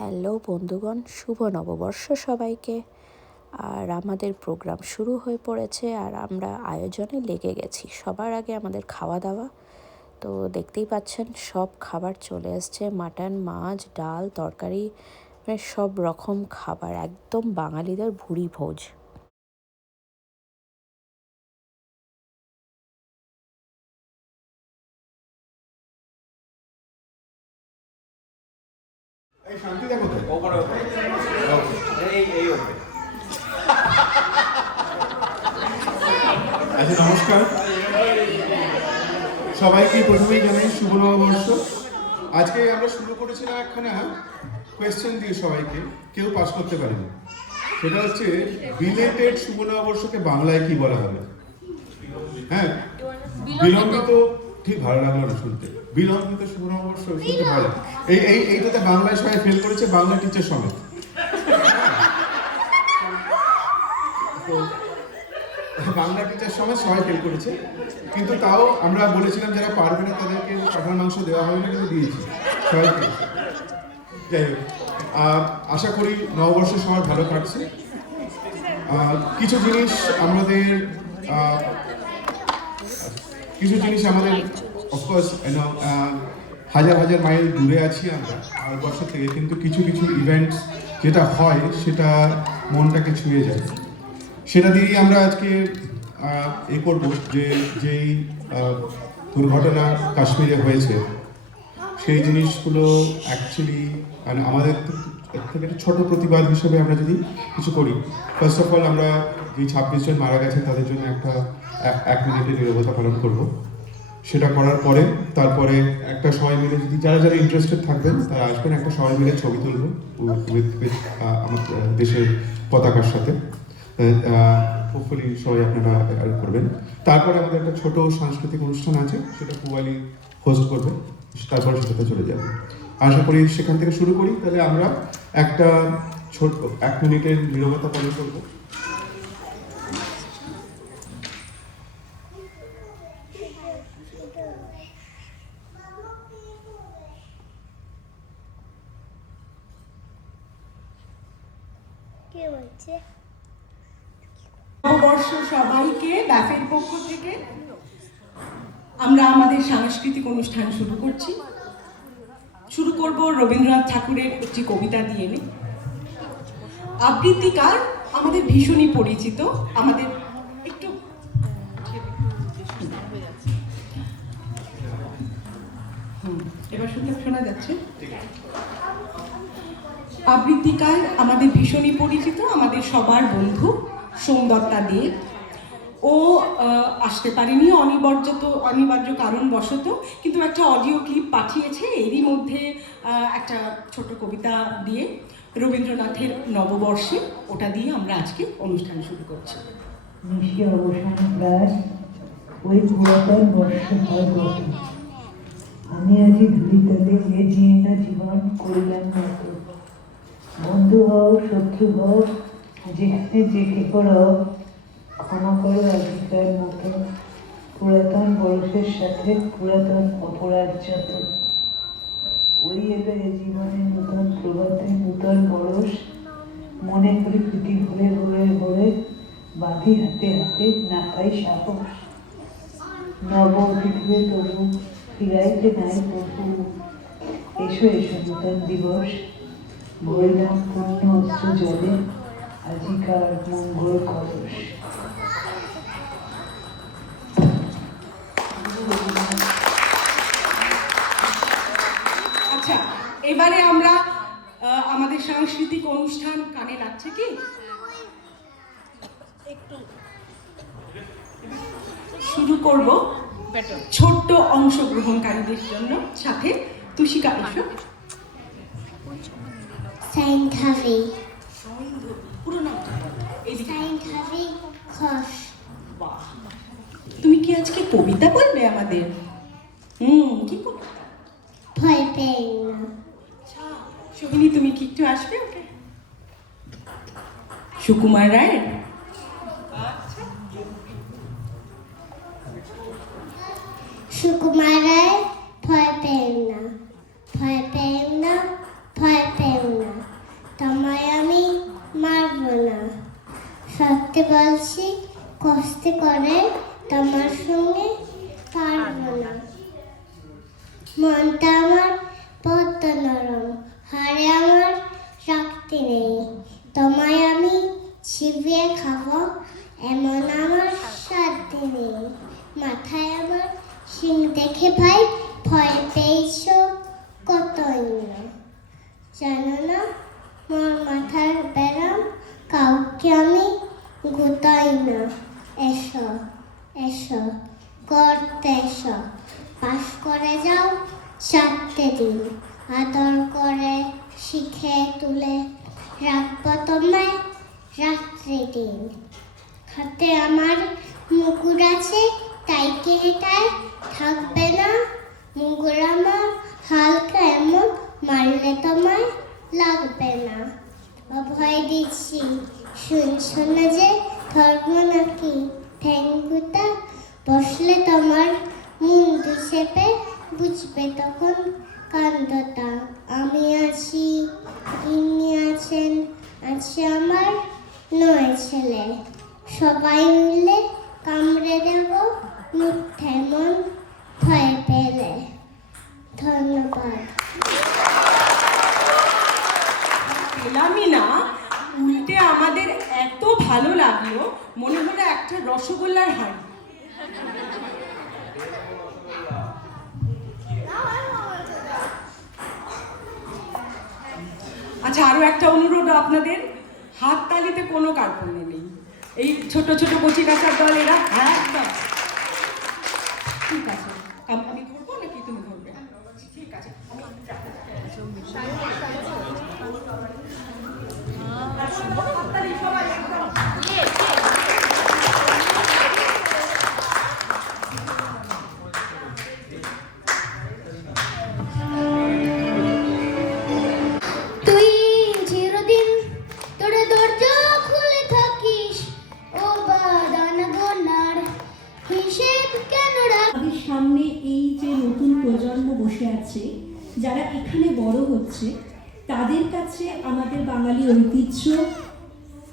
Hello বন্ধুগণ, শুভ নববর্ষ সবাইকে। আর আমাদের প্রোগ্রাম শুরু হয়ে পড়েছে আর আমরা আয়োজনে লেগে গেছি। সবার আগে আমাদের খাওয়া দাওয়া। তো দেখতেই পাচ্ছেন সব খাবার চলে এসছে, মাটন, মাছ, ডাল, তরকারি, মানে সব রকম খাবার, একদম বাঙালিদের ভুরি ভোজ। আচ্ছা, নমস্কার সবাইকে। প্রথমেই জানাই শুভ নববর্ষ। আজকে আমরা শুরু করেছিলাম একখানা কোয়েশ্চেন দিয়ে সবাইকে, কেউ পাস করতে পারেনি। সেটা হচ্ছে বিলেটেড শুভ নববর্ষকে বাংলায় কি বলা হবে? হ্যাঁ, বিলম্বিত। ঠিক ভালো লাগলো না শুনতে, বিলম্বিত শুভ নববর্ষ শুনতে ভালো। এইটাতে বাংলায় সবাই ফেল করেছে, বাংলা টিচার সমেত। বাংলা টিচার সময় সবাই ফেল করেছে, কিন্তু তাও আমরা বলেছিলাম যারা পারবে না তাদেরকে পাঠার মাংস দেওয়া হবে না, কিন্তু দিয়েছি, সবাই পেয়েছে। যাই হোক, আশা করি নববর্ষ সবার ভালো কাটছে। কিছু জিনিস আমাদের অফকোর্স হাজার হাজার মাইল দূরে আছি আমরা ভারতবর্ষ থেকে, কিন্তু কিছু কিছু ইভেন্টস যেটা হয় সেটা মনটাকে ছুঁয়ে যায়। সেটা দিয়েই আমরা আজকে করব যে যেই দুর্ঘটনা কাশ্মীরে হয়েছে সেই জিনিসগুলো অ্যাকচুয়ালি মানে আমাদের থেকে একটা ছোটো প্রতিবাদ হিসেবে আমরা যদি কিছু করি। ফার্স্ট অফ অল আমরা যে 26 জন মারা গেছে তাদের জন্য একটা 1 মিনিটের নীরবতা পালন করব। সেটা করার পরে তারপরে একটা সবাই মিলে, যদি যারা যারা ইন্টারেস্টেড থাকবেন তারা আসবেন, একটা সবাই মিলে ছবি তুলব আমার দেশের পতাকার সাথে। হোপফুলি সবাই আপনারা করবেন। তারপরে আমাদের একটা ছোট সাংস্কৃতিক অনুষ্ঠান আছে, সেটা পুয়ালি হোস্ট করবে, তারপরে সেটাতে চলে যাবে। আশা করি সেখান থেকে শুরু করি। তাহলে আমরা একটা ছোট 1 মিনিটের নীরবতা পালন করবো। নববর্ষ সবাইকে ব্যাফের পক্ষ থেকে আমরা আমাদের সাংস্কৃতিক অনুষ্ঠান শুরু করছি। শুরু করব রবীন্দ্রনাথ ঠাকুরের একটি কবিতা দিয়ে। আবৃত্তিকার আমাদের ভীষণই পরিচিত, আমাদের একটু এবার শোনা যাচ্ছে। আবৃত্তিকার আমাদের ভীষণই পরিচিত, আমাদের সবার বন্ধু সোমদত্তা দেব। ও আসতে পারেনি অনিবার্য কারণবশত, কিন্তু একটা অডিও ক্লিপ পাঠিয়েছে এরই মধ্যে একটা ছোট কবিতা দিয়ে, রবীন্দ্রনাথের নববর্ষে। ওটা দিয়ে আমরা আজকে অনুষ্ঠান শুরু করছি। নিশি অবসান প্রায়, ওই পুরাতন বর্ষ হয় গত। আমি আজি ধুলিতলে এ জীর্ণ জীবন করিলাম মত। বন্ধু হও, শত্রু হও, যেখানে যে কে করো, ক্ষমা করো অধিকার মতো। পুরাতন বরষের সাথে পুরাতন অপরাধ যত। ওই এলো এ জীবনে নূতন প্রভাতে নূতন বরষ। মনে করি প্রীতি ভরে ভরে ভরে, বাঁধি হাতে হাতে না পাই সাহস। নব অতিথিরে তবু ফিরাইতে নাই প্রভু। এসো এসো নূতন দিবস, ভরিলাম পূর্ণ অস্ত্র জলে, আজিকার মঙ্গল কলস। আচ্ছা, এবারে আমরা আমাদের সাংস্কৃতিক অনুষ্ঠান কানে লাগছে কি একটু শুরু করব ছোট্ট অংশগ্রহণকারীদের জন্য। সাথে তুষিকা এসো। সাইন্ধাবী পুরো নাম সাইন্ধাবী ঘোষ। বাহ, তুমি কি আজকে কবিতা বলবে আমাদের? কি কবিতা? ভয় পেই না। সোহিনী, তুমি কি একটু আসবে? ওকে, সুকুমার রায়ের সুকুমার রায়। ভয় পেই না, ভয় পেই না, ভয় পেই না। করতে বলছি, কষ্ট করে তোমার সঙ্গে পারবো না। মনটা আমার বড্ড নরম, হাড়ে আমার শক্তি নেই। তোমায় আমি চিবিয়ে খাবো এমন আমার সাধ্য নেই। মাথায় আমার শিং দেখে ভাই ভয় পেয়েছো কতই না। জানো না মোর মাথার ব্যারাম, কাউকে আমি গোটাই না। এসো এসো করতে এসো, পাশ করে যাও 4টে দিন। আদর করে শিখে তুলে রাখবো তোমায় রাত্রি দিন। হাতে আমার মুকুর আছে, তাই কি এটায় থাকবে না? মুগুর আমার হালকা, এমন মারলে তোমায় লাগবে না। অভয় দিচ্ছি, শুনছো না যে ধর্ম নাকি ঠ্যাঙ্গুটা? বসলে তোমার মুন্ডু চেপে বুঝবে তখন কাণ্ডটা। আমি আছি, গিন্নি আছেন, আছে আমার 9 ছেলে। সবাই মিলে কামড়ে দেব মিথ্যে মন ভয় পেলে। ধন্যবাদ। পেলামই না, উল্টে আমাদের এত ভালো লাগলো, মনে হলো একটা রসগোল্লার হাড়ি। আচ্ছা, আরো একটা অনুরোধ আপনাদের, হাত তালিতে কোনো কার্পণ্য নেই। এই ছোট ছোট কচি কাঁচার দল এরা, হ্যাঁ একদম ঠিক আছে। আমি ধরবো নাকি তুমি ধরবে? ঠিক আছে। তুই চিরদিন তোরে দরজা খুলে থাকিস, ও বাদান গোনার হিসেব কেন রাখ? আমাদের সামনে এই যে নতুন প্রজন্ম বসে আছে, যারা এখানে বড় হচ্ছে, তাদের কাছে আমাদের বাঙালি ঐতিহ্য,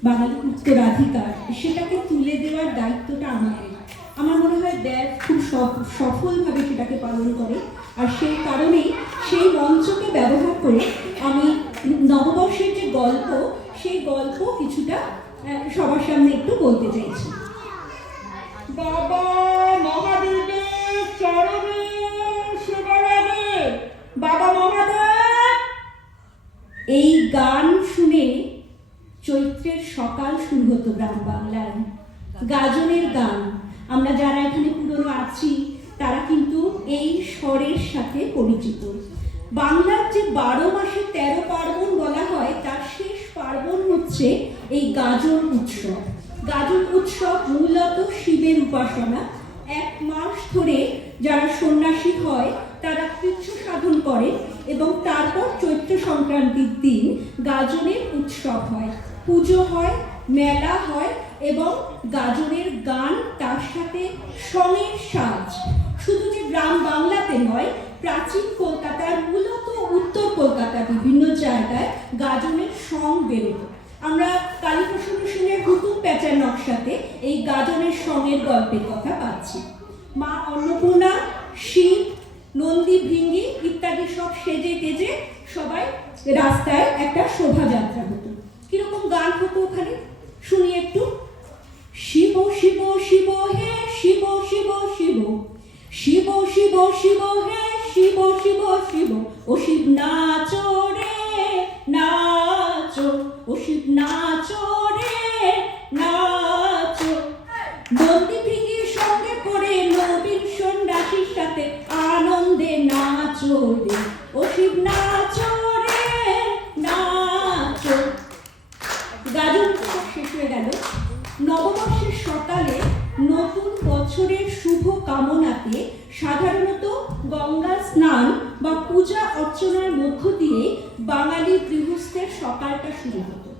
বাঙালি উত্তরাধিকার, সেটাকে তুলে দেওয়ার দায়িত্বটা আমাদের। আমার মনে হয় দেব খুব সফলভাবে সেটাকে পালন করে, আর সেই কারণেই সেই মঞ্চকে ব্যবহার করে আমি নববর্ষের যে গল্প, সেই গল্প কিছুটা সবার সামনে একটু বলতে চাইছি। বাবা মহাদেবের চরণে সেবা লাগে, বাবা মহাদেব। এই গান শুনে চৈত্রের সকাল শুরু হতো গ্রাম বাংলায়। গাজনের গান, আমরা যারা এখানে পুরনো আছি তারা কিন্তু এই স্বরের সাথে পরিচিত। বাংলার যে 12 মাসে 13 পার্বণ বলা হয়, তার শেষ পার্বণ হচ্ছে এই গাজন উৎসব। গাজন উৎসব মূলত শিবের উপাসনা। 1 মাস ধরে যারা সন্ন্যাসী হয় তারা কৃচ্ছ সাধন করে, এবং তারপর চৈত্র সংক্রান্তির দিন গাজনের উৎসব হয়, পুজো হয়, মেলা হয়, এবং গাজনের গান, তার সাথে সঙের সাজ। শুধু যে গ্রাম বাংলাতে নয়, প্রাচীন কলকাতার, মূলত উত্তর কলকাতা বিভিন্ন জায়গায় গাজনের সং বেরোত। আমরা কালীপ্রসন্ন সেনের হুতুম প্যাঁচার নকশাতে এই গাজনের সঙের গল্পের কথা পাচ্ছি। মা অন্নপূর্ণা, শিব, নন্দী, ভৃঙ্গি ইত্যাদি সব সেজে টেজে সবাই রাস্তায় একটা শোভাযাত্রা হতো। কিরকম গান হতো ওখানে শুনি একটু। শিব শিব শিব হে শিব শিব শিব, শিব শিব শিব হে শিব শিব শিব, ও শিব নাচো রে নাচো, ও শিব নাচো রে নাচো। নন্দী ভৃঙ্গির সঙ্গে করে নবীন সন্ন্যাসীর সাথে আনন্দে নাচো রে, ও শিব নাচো রে নাচো। গাজন শেষ হয়ে গেল। নববর্ষের সকালে নতুন বছরের শুভ কামনাতে সাধারণত গঙ্গা স্নান বা পূজা অর্চনার মধ্য দিয়ে বাঙালি গৃহস্থের সকালটা শুরু হতো।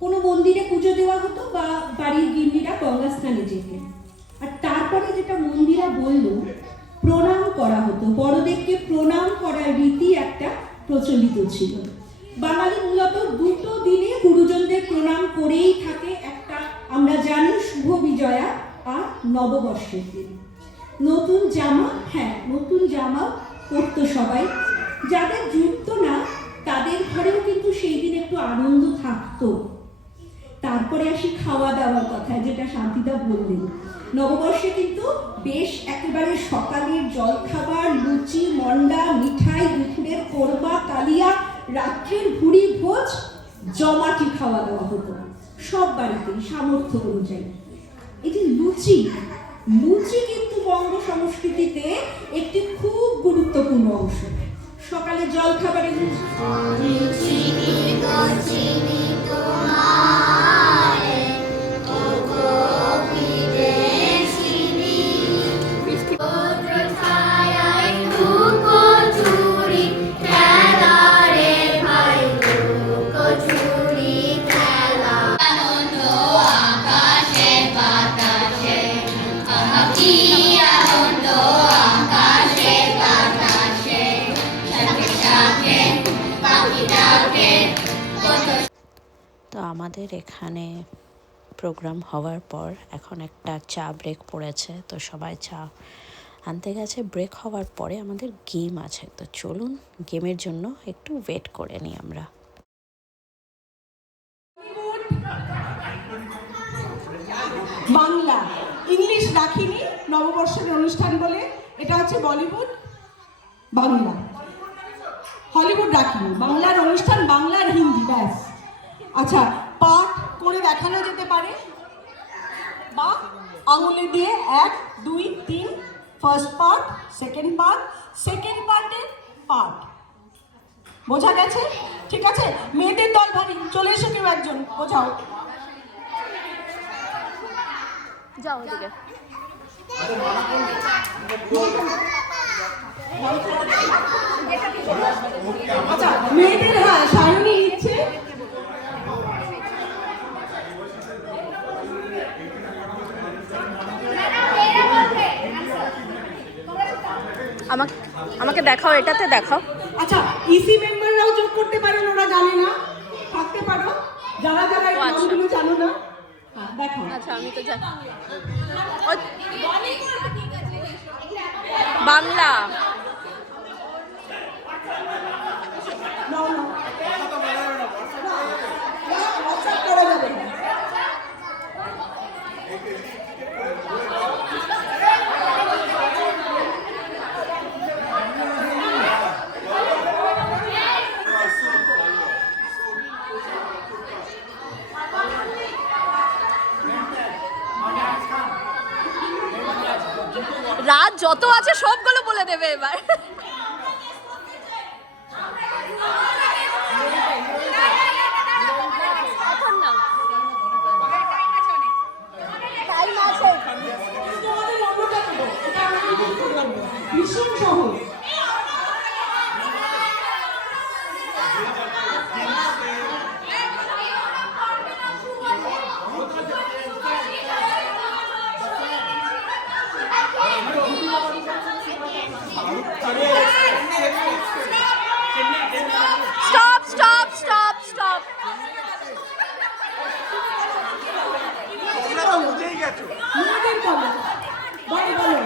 কোনো মন্দিরে পুজো দেওয়া হতো বা বাড়ির গিন্নিরা গঙ্গা স্নানে যেতেন। আর তারপরে যেটা মন্দিরা বলল, প্রণাম করা হতো। বড়দেরকে প্রণাম করার রীতি একটা প্রচলিত ছিল। বাঙালি মূলত দুটো দিনে গুরুজনদের প্রণাম করেই থাকে। একটা আমরা জানি শুভ বিজয়া আর নববর্ষের দিন। নতুন জামা, হ্যাঁ নতুন জামা পরতো সবাই। যাদের যুক্ত না তাদের ঘরেও কিন্তু সেই দিন একটু আনন্দ থাকতো। তারপরে আসি খাওয়া দাওয়ার কথা, যেটা শান্তিদা বললেন। নববর্ষে কিন্তু বেশ একেবারে সকালের জলখাবার, লুচি, মন্ডা, মিঠাই, দুপুরের কোরমা, কালিয়া, রাত্রের ভুড়ি ভোজ, জমাটি খাওয়া দাওয়া হতো সব বাড়িতেই সামর্থ্য অনুযায়ী। এই যে লুচি, লুচি কিন্তু বঙ্গ সংস্কৃতিতে একটি খুব গুরুত্বপূর্ণ অংশ। সকালে জলখাবারে লুচি। তো আমাদের এখানে প্রোগ্রাম হওয়ার পর এখন একটা চা ব্রেক পড়েছে, তো সবাই চা আনতে গেছে। ব্রেক হওয়ার পরে আমাদের গেম আছে, তো চলুন গেমের জন্য একটু ওয়েট করে নিই আমরা। বাংলা, ইংলিশ রাখিনি নববর্ষের অনুষ্ঠান বলে, এটা হচ্ছে বলিউড বাংলা। হলিউড রাখিনি, বাংলার অনুষ্ঠান, বাংলার হিন্দি, ব্যাস। আচ্ছা, পাঠ করে দেখানো যেতে পারে বা আঙুলে দিয়ে 1 2 3 first part, second part, second পার্টের পার্ট। বোঝা গেছে? ঠিক আছে, মেয়েদের দল ভারী, চলে এসো কেউ একজন, বোঝাও। যাও ওদিকে। আচ্ছা, মেয়েদের, হ্যাঁ সায়নী নিচ্ছে। আমাকে দেখাও, এটাতে দেখাও। আচ্ছা, ইসি মেম্বাররাও যোগ করতে পারেন, ওরা জানে না, থাকতে পারো যারা যারা এই নামগুলো জানো না। হ্যাঁ, দেখো। আচ্ছা, আমি তো জানি বাংলা। নাও নাও, WhatsApp করা যাবে না। রাত যত আছে সবগুলো বলে দেবে এবার। ভীষণ সহজ। Stop, stop, stop, stop. মেয়েদের বলো, বলো বলো।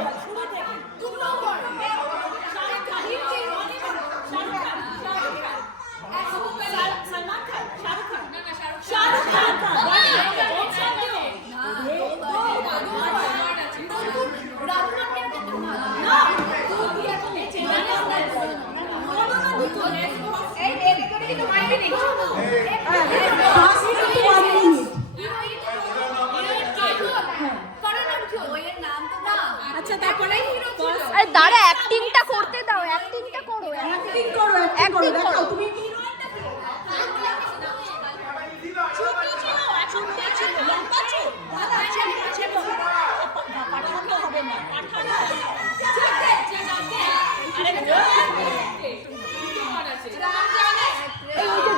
আরে দাঁড়া, অ্যাক্টিংটা করতে দাও, অ্যাক্টিংটা করো, অ্যাক্টিং করো, অ্যাক্টিং করো, দেখাও তুমি।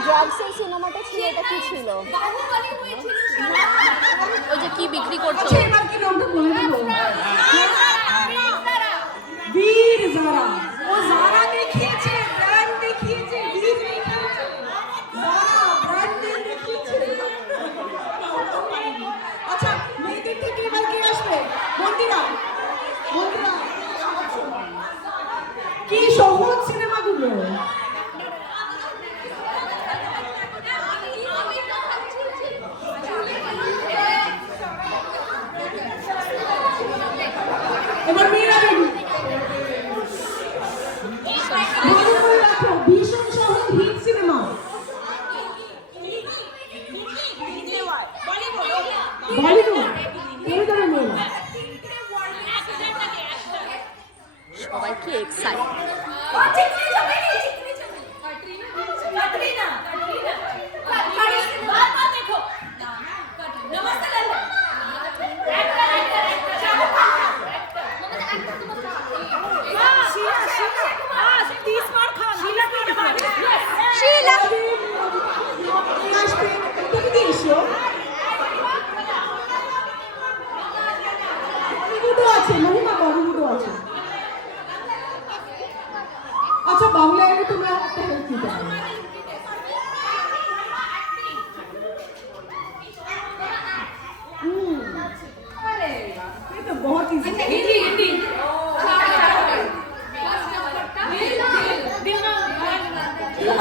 ড্রাগসের সিনেমাটা ছিল, এটা কি ছিল? ওই যে কি বিক্রি করতো? এবার কি নামটা বলে দেবো? বীর জারা। ও জারা দেখিয়েছে, ব্র্যান্ড দেখিয়েছে, বীর দেখিয়েছে।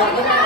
জগন্নাথ